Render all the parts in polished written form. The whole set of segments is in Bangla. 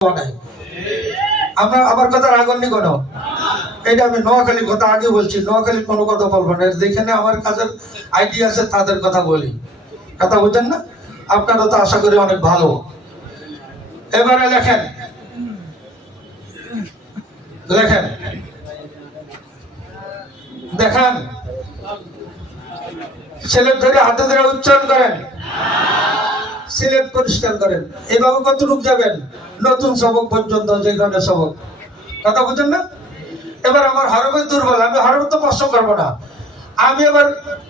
নাই। আমরা আমার কথা রাগননি কোনো, এটা আমি নোয়াখালীর কথা আগে বলছি, নোয়াখালীর কোনো কথা বলবো না। যেখানে আমার কাজের আইডিয়া আছে তাদের কথা বলি, কথা বুঝছেন না? আপনারা তো আশা করি অনেক ভালো। এবারে লেখেন লেখেন দেখেন, সিলেট ধরে হাতে ধরে উচ্চারণ করেন, সিলেট পরিষ্কার করেন। এইভাবে কতটুকু যাবেন? নতুন সবক পর্যন্ত, যেখানে সবক, কথা বুঝেন না? এবার আমার হরফের দুর্বল, আমি হরফ তো প্রশ্ন করবো না, আমি এবার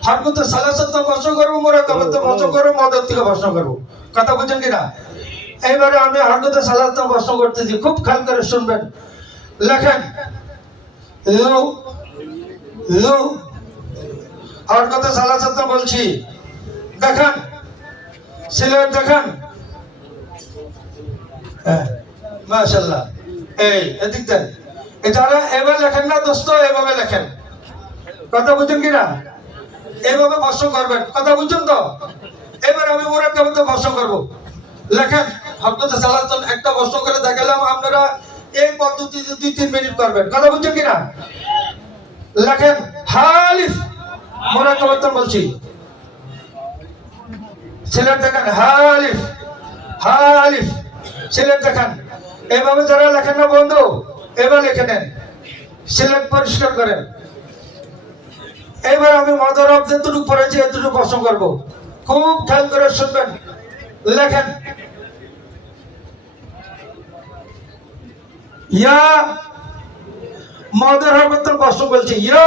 হরকতে সালাসাত প্রশ্ন করবো, মুরাকাবাত প্রশ্ন করবো, মদত থেকে প্রশ্ন করবো, কথা বুঝেন কিনা? এইবারে আমি হরকতে সালাসাত প্রশ্ন করতেছি, খুব খেয়াল করে শুনবেন। লেখেন লু লু, হরকতে সালাসাত বলছি, দেখেন সিলেট দেখেন, মাশাআল্লাহ। এই এদিক দেন, যারা এবার লেখেন না দোস্ত, এভাবে লেখেন, কথা বুঝছেন কিনা? এইভাবে প্রশ্ন করবেন, কথা বুঝছেন তো? এবার আমি মুরাক্কাবাতে প্রশ্ন করব। লেখেন হরকতে সালাসাত একটা প্রশ্ন করে দেখালাম, আপনারা এই পদ্ধতিতে 2-3 মিনিট করবেন, কথা বুঝছেন কিনা? লেখেন হালিফ, মুরাক্কাবাতে বলছি, সিলেট দেখেন হালিফ হালিফ, সিলেট দেখেন। এভাবে যারা লেখেন না বন্ধু, এবার লিখে নেন, সিলেট পরিষ্কার করেন। এবার আমি মদরব যেটুকু পড়েছি এতটুকু প্রশ্ন করব, খুব খেয়াল করে শুনবেন। লেখেন ইয়া, মদরব প্রশ্ন বলছি, ইয়া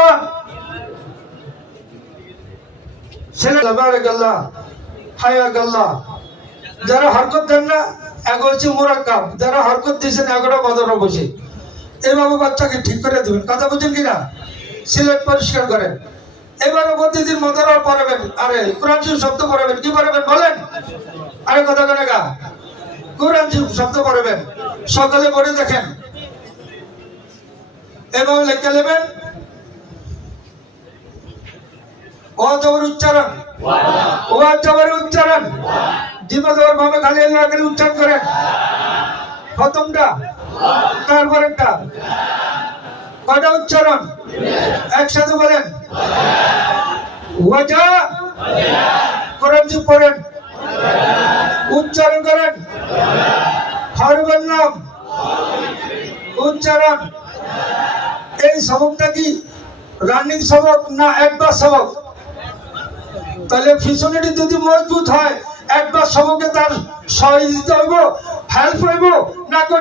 সিলেট বারাকাল্লাহ হায়াকাল্লাহ। যারা হরকত দেন না এগো হচ্ছে মুরাক্কাব, যারা হরকত দিয়েছেন এগোটা মদরব বসে, এভাবে বাচ্চাকে ঠিক করে দেবেন, কথা বুঝছেন কিনা? সিলেট পরিষ্কার করেন। এবারে প্রতিদিন মদরব পড়াবেন, আরে কোরআন শব্দ পড়াবেন, কি পড়াবেন বলেন? আরে কথা কেন গা, কোরআন শব্দ পড়াবেন, সকালে পড়ে দেখেন। এভাবে লিখে নেবেন, ও জবর উচ্চারণ, ও জবর উচ্চারণ, জিমা জবর ভাবে খালি আল্লাহ খালি উচ্চারণ করেন, প্রথমটা তারপরেরটা, কয়টা উচ্চারণ একসাথে বলেন? ওয়াজা, কোরআন জি পড়েন, উচ্চারণ করেন, হরফের নাম উচ্চারণ। এই সবকটা কি রানিং সবক না একবার সবক? তাহলে ফিশনারি যদি মজবুত হয়, একবার সবকে তার সহযোগিতা হইব, হেল্প হইব না?